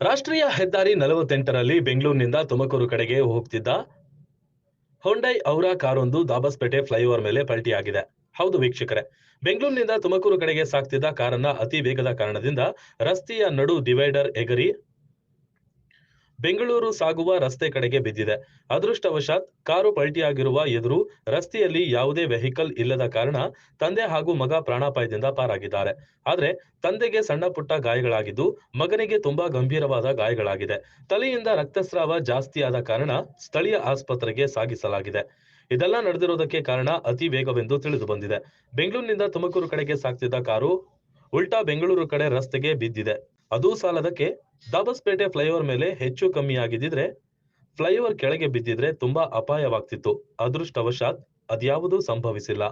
ರಾಷ್ಟ್ರೀಯ ಹೆದ್ದಾರಿ 48ರಲ್ಲಿ ಬೆಂಗಳೂರಿನಿಂದ ತುಮಕೂರು ಕಡೆಗೆ ಹೋಗ್ತಿದ್ದ ಹೊಂಡೈ ಔರಾ ಕಾರೊಂದು ದಾಬಸ್ಪೇಟೆ ಫ್ಲೈಓವರ್ ಮೇಲೆ ಪಲ್ಟಿಯಾಗಿದೆ. ಹೌದು ವೀಕ್ಷಕರೇ, ಬೆಂಗಳೂರಿನಿಂದ ತುಮಕೂರು ಕಡೆಗೆ ಸಾಗ್ತಿದ್ದ ಕಾರನ್ನ ಅತಿ ವೇಗದ ಕಾರಣದಿಂದ ರಸ್ತೆಯ ನಡು ಡಿವೈಡರ್ ಎಗರಿ ಬೆಂಗಳೂರು ಸಾಗುವ ರಸ್ತೆ ಕಡೆಗೆ ಬಿದ್ದಿದೆ. ಅದೃಷ್ಟವಶಾತ್ ಕಾರು ಪಲ್ಟಿಯಾಗಿರುವ ಎದುರು ರಸ್ತೆಯಲ್ಲಿ ಯಾವುದೇ ವೆಹಿಕಲ್ ಇಲ್ಲದ ಕಾರಣ ತಂದೆ ಹಾಗೂ ಮಗ ಪ್ರಾಣಾಪಾಯದಿಂದ ಪಾರಾಗಿದ್ದಾರೆ. ಆದ್ರೆ ತಂದೆಗೆ ಸಣ್ಣ ಪುಟ್ಟ ಗಾಯಗಳಾಗಿದ್ದು, ಮಗನಿಗೆ ತುಂಬಾ ಗಂಭೀರವಾದ ಗಾಯಗಳಾಗಿದೆ. ತಲೆಯಿಂದ ರಕ್ತಸ್ರಾವ ಜಾಸ್ತಿಯಾದ ಕಾರಣ ಸ್ಥಳೀಯ ಆಸ್ಪತ್ರೆಗೆ ಸಾಗಿಸಲಾಗಿದೆ. ಇದೆಲ್ಲ ನಡೆದಿರೋದಕ್ಕೆ ಕಾರಣ ಅತಿ ವೇಗವೆಂದು ತಿಳಿದು ಬಂದಿದೆ. ಬೆಂಗಳೂರಿನಿಂದ ತುಮಕೂರು ಕಡೆಗೆ ಸಾಗ್ತಿದ್ದ ಕಾರು ಉಲ್ಟಾ ಬೆಂಗಳೂರು ಕಡೆ ರಸ್ತೆಗೆ ಬಿದ್ದಿದೆ. ಅದೂ ಸಾಲದಕ್ಕೆ ದಾಬಸ್ಪೇಟೆ ಫ್ಲೈಓವರ್ ಮೇಲೆ ಹೆಚ್ಚು ಕಮ್ಮಿಯಾಗಿದ್ದಿದ್ರೆ ಫ್ಲೈಓವರ್ ಕೆಳಗೆ ಬಿದ್ದಿದ್ರೆ ತುಂಬಾ ಅಪಾಯವಾಗ್ತಿತ್ತು. ಅದೃಷ್ಟವಶಾತ್ ಅದ್ಯಾವುದೂ ಸಂಭವಿಸಿಲ್ಲ.